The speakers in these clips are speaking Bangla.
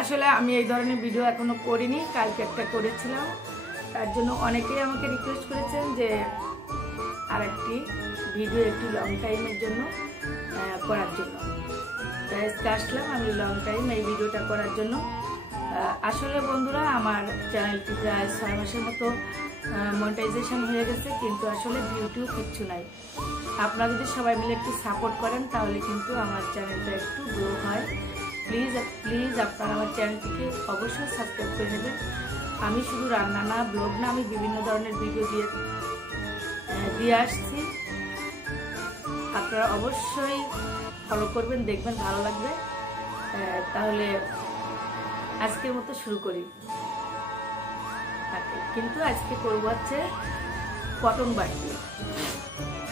আসলে আমি এই ধরনের ভিডিও এখনো করিনি, কালকে একটা করেছিলাম। তার জন্য অনেকেই আমাকে রিকোয়েস্ট করেছেন যে আরেকটি ভিডিও একটি লং টাইমের জন্য করার জন্য। তাই আজকে আসলাম আমি লং টাইম এই ভিডিওটা করার জন্য। আসলে বন্ধুরা, আমার চ্যানেলটি প্রায় 6 মাসের মতো মনিটাইজেশন হয়ে গেছে, কিন্তু আসলে ভিউটিও কিচ্ছু নাই। আপনারা যদি সবাই মিলে একটু সাপোর্ট করেন তাহলে কিন্তু আমার চ্যানেলটা একটু গ্রো হয়। প্লিজ প্লিজ আপনারা আমার চ্যানেলটিকে অবশ্যই সাবস্ক্রাইব করে নেবেন। আমি শুধু রান্না না, ব্লগ না, আমি বিভিন্ন ধরনের ভিডিও দিয়ে আসছি। আপনারা অবশ্যই ফলো করবেন, দেখবেন, ভালো লাগবে। তাহলে আজকের মতো শুরু করি। কিন্তু আজকে করবো হচ্ছে কটন বাট দিয়ে।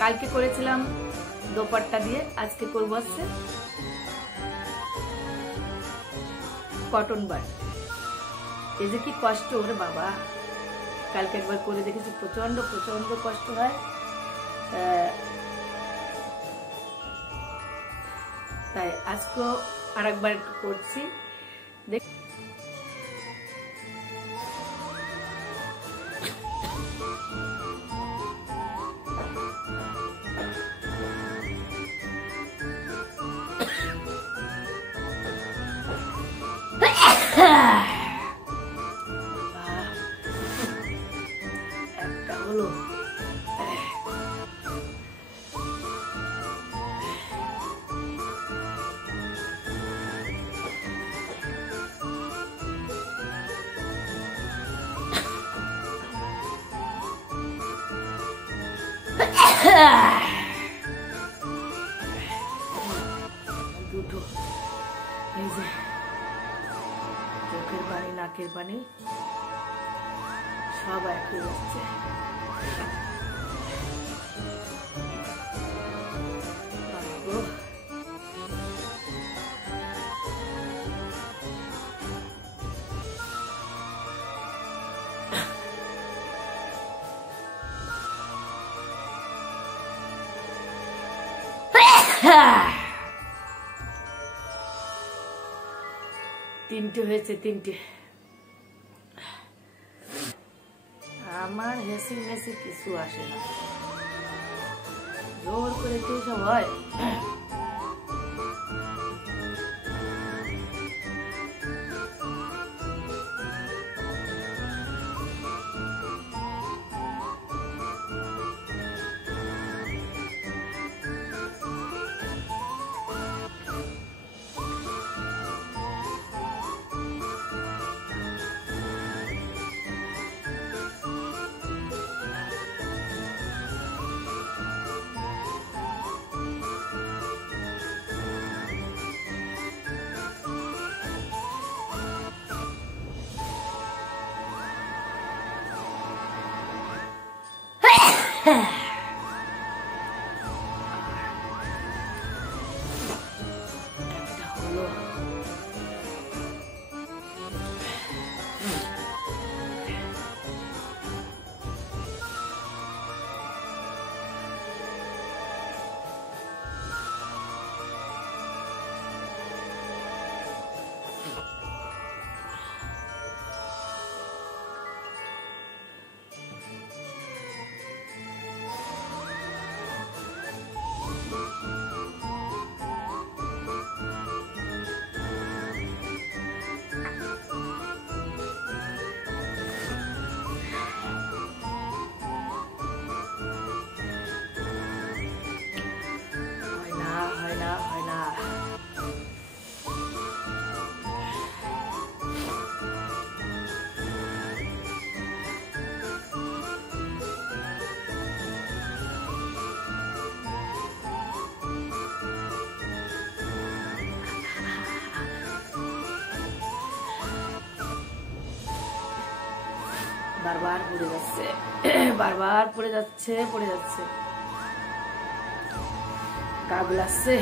কালকে করেছিলাম দোপাট্টা দিয়ে, আজকে করবো হচ্ছে কটন বাট। এই যে কি কষ্ট ওরে বাবা, কালকে একবার করে দেখেছি, প্রচন্ড প্রচন্ড কষ্ট হয়। তাই আজকেও আরেকবার একটু করছি। দেখ একটা হলো। দুটো, এই যে চোখের পানি, নাকের পানি সব এক হয়ে যাচ্ছে। তিনটে হয়েছে, তিনটে। আমার হেসি মেসি কিছু আসে না, জোর করে কেউ সব হয়। একটা হলো। বারবার পড়ে যাচ্ছে, বারবার পড়ে যাচ্ছে, পড়ে যাচ্ছে, গা গুলাচ্ছে।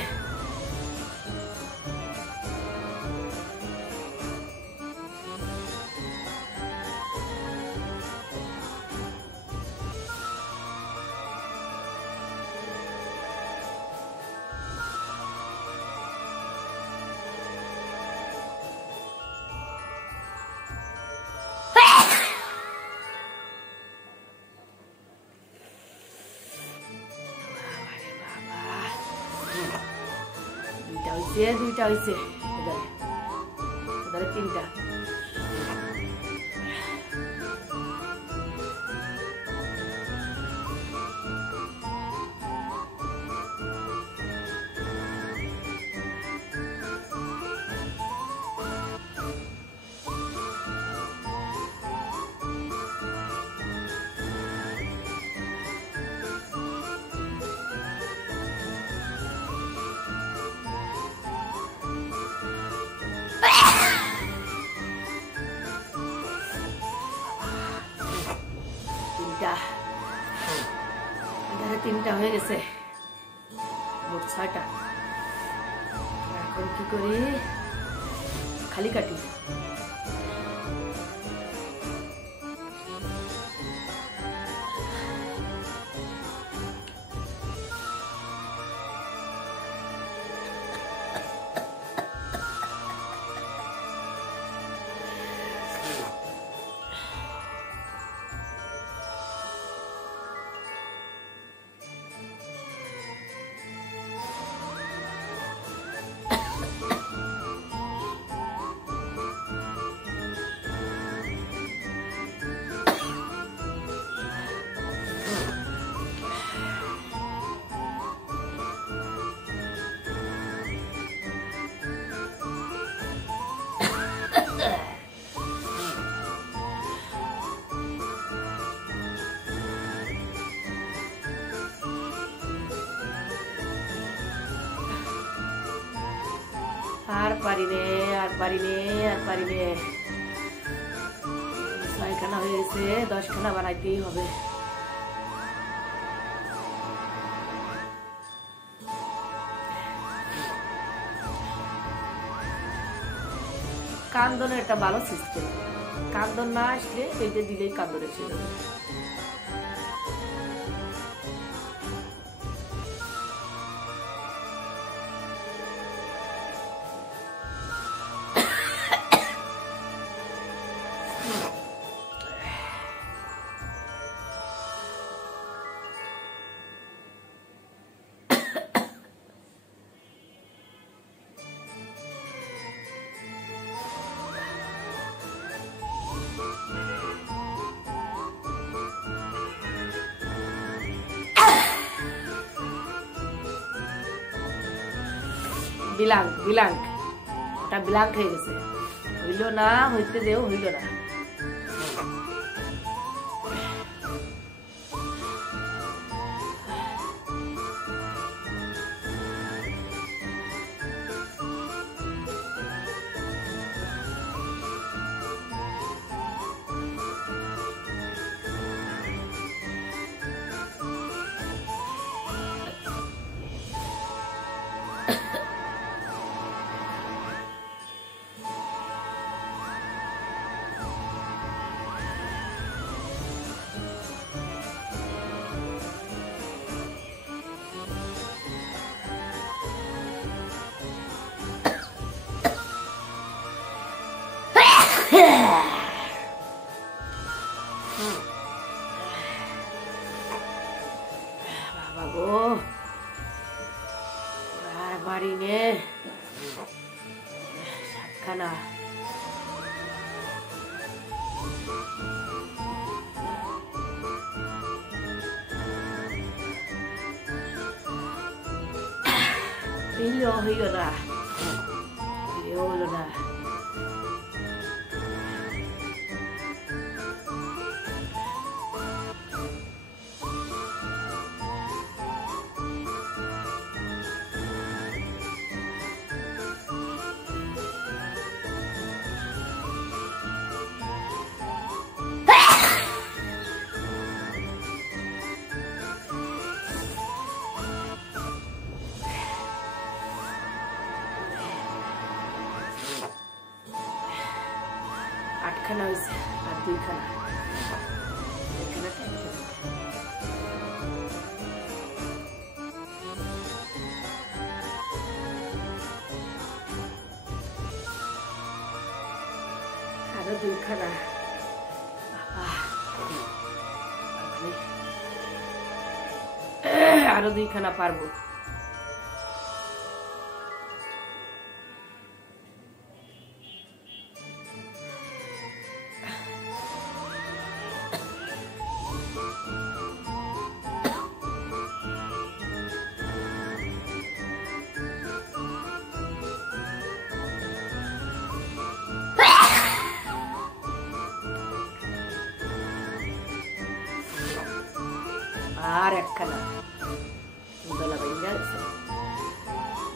যে দুইটা হয়েছে, তিনটা। তিনটা হয়ে গেছে, মোট 6টা। এখন কি করি, খালি কাটি। আর পারি রে, আর পারি রে, আর পারি রে। 6খানা হয়ে গেছে, 10খানা বানাইতেই হবে। কান্দনের একটা ভালো সিস্টেম, কান্দন না আসলে এইটা দিলেই কান্দন এসে যাবে। বিলাঙ্ক বিলাঙ্ক, ওটা বিলাঙ্ক হয়ে গেছে, হইল না, হইতে দেও, হইল না। বাবা গো, আর বাড়ি নে, 7খানা। হইল না, হইল না। আটখানা হয়েছে, আর 2খানা। আরো 2খানা, আরো 2খানা পারবো। আর একখানা গলা ভেঙে গেছে।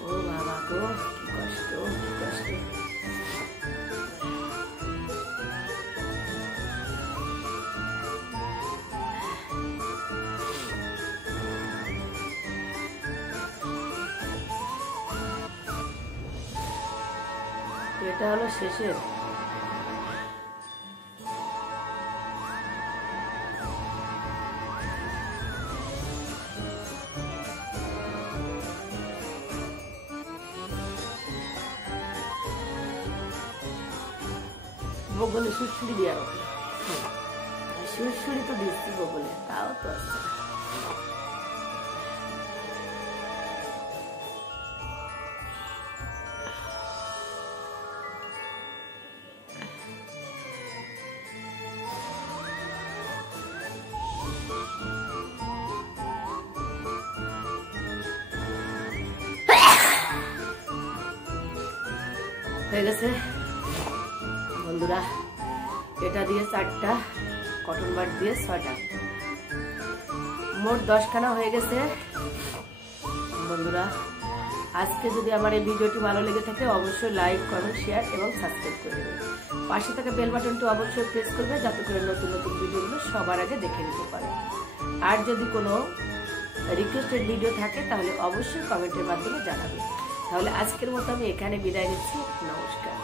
ও বাবা গো, কি কষ্ট, কি কষ্ট। এটা হলো শেষের। বগলে সুড়সুড়ি দিয়ে রাখো, সুড়সুড়ি তো দিচ্ছি বগলে, তাও তো আসছে। হয়ে গেছে বন্ধুরা, এটা দিয়ে 4টা, কটন বাড দিয়ে 6টা, মোট 10খানা হয়ে গেছে বন্ধুরা। আজকে যদি আমার এই ভিডিওটি ভালো লেগে থাকে অবশ্যই লাইক, কমেন্ট, শেয়ার এবং সাবস্ক্রাইব করে দেবে। পাশে থাকা বেল বাটনটি অবশ্যই প্রেস করবে যাতে করে নতুন নতুন ভিডিওগুলো সবার আগে দেখে নিতে পারে। আর যদি কোনো রিকোয়েস্টেড ভিডিও থাকে তাহলে অবশ্যই কমেন্টের মাধ্যমে জানাবে। তাহলে আজকের মতো আমি এখানে বিদায় নিচ্ছি। নমস্কার।